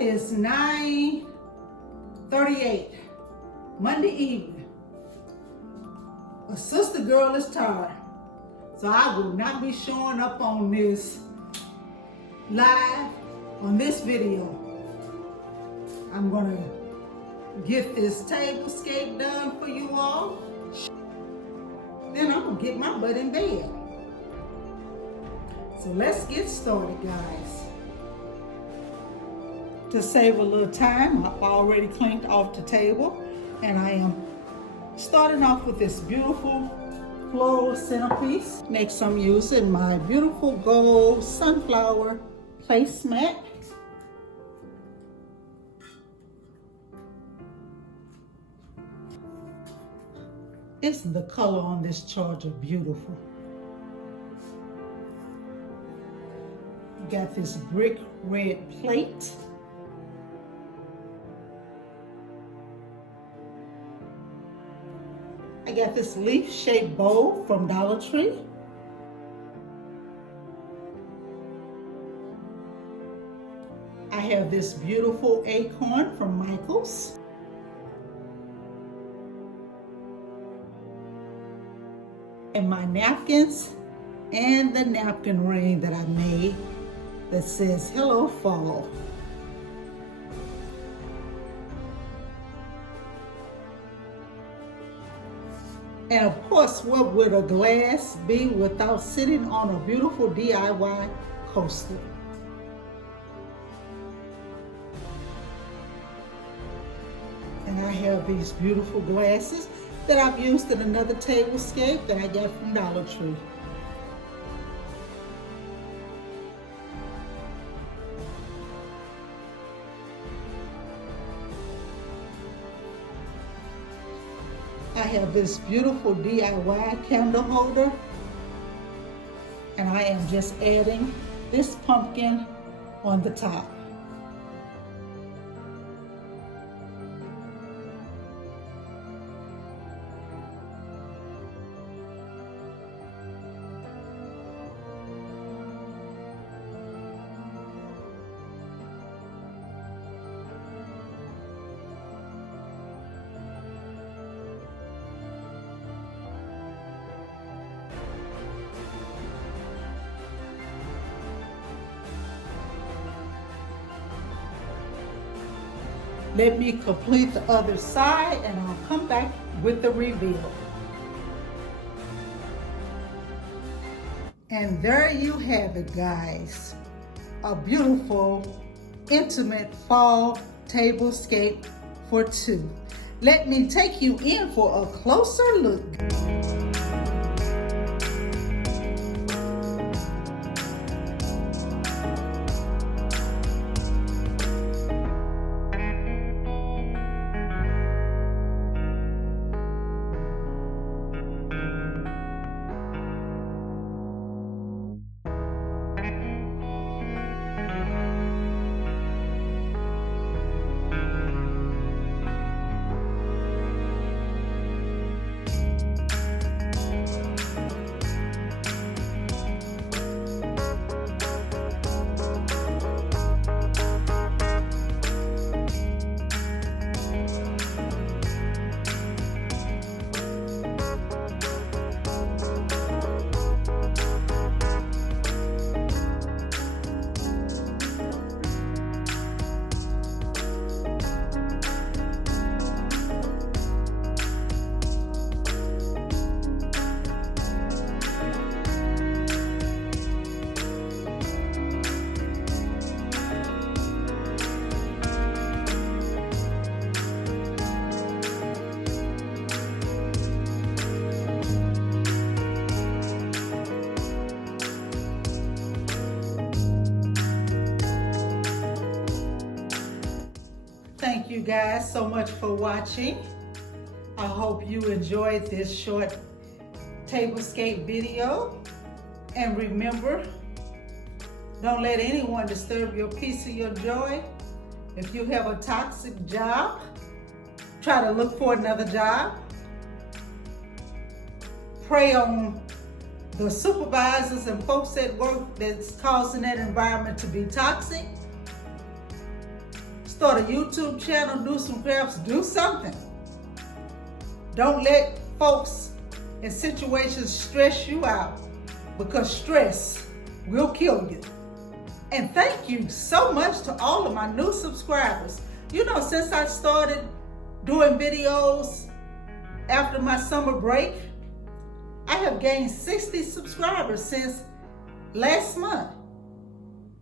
time is 9:38, Monday evening. A sister girl is tired, so I will not be showing up on this live, on this video. I'm gonna get this tablescape done for you all. Then I'm gonna get my butt in bed. So let's get started, guys. To save a little time, I've already cleaned off the table, and I am starting off with this beautiful floral centerpiece. Next, I'm using my beautiful gold sunflower placemat. Isn't the color on this charger beautiful? Got this brick red plate. I got this leaf-shaped bowl from Dollar Tree. I have this beautiful acorn from Michael's. And my napkins and the napkin ring that I made that says Hello Fall. And of course, what would a glass be without sitting on a beautiful DIY coaster? And I have these beautiful glasses that I've used in another tablescape that I got from Dollar Tree. I have this beautiful DIY candle holder, and I am just adding this pumpkin on the top. Let me complete the other side and I'll come back with the reveal. And there you have it, guys. A beautiful, intimate fall tablescape for two. Let me take you in for a closer look. Thank you guys so much for watching. I hope you enjoyed this short tablescape video. And remember, don't let anyone disturb your peace or your joy. If you have a toxic job, try to look for another job. Prey on the supervisors and folks at work that's causing that environment to be toxic. start a YouTube channel, do some crafts, do something. Don't let folks and situations stress you out, because stress will kill you. And thank you so much to all of my new subscribers. You know, since I started doing videos after my summer break, I have gained 60 subscribers since last month.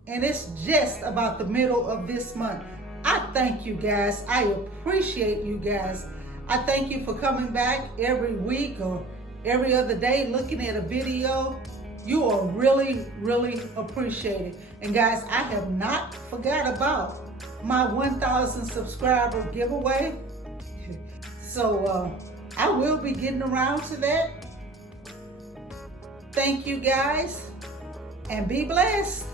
And it's just about the middle of this month. I thank you guys. I appreciate you guys. I thank you for coming back every week or every other day looking at a video. You are really, really appreciated. And guys, I have not forgot about my 1,000 subscriber giveaway. So I will be getting around to that. Thank you guys, and be blessed.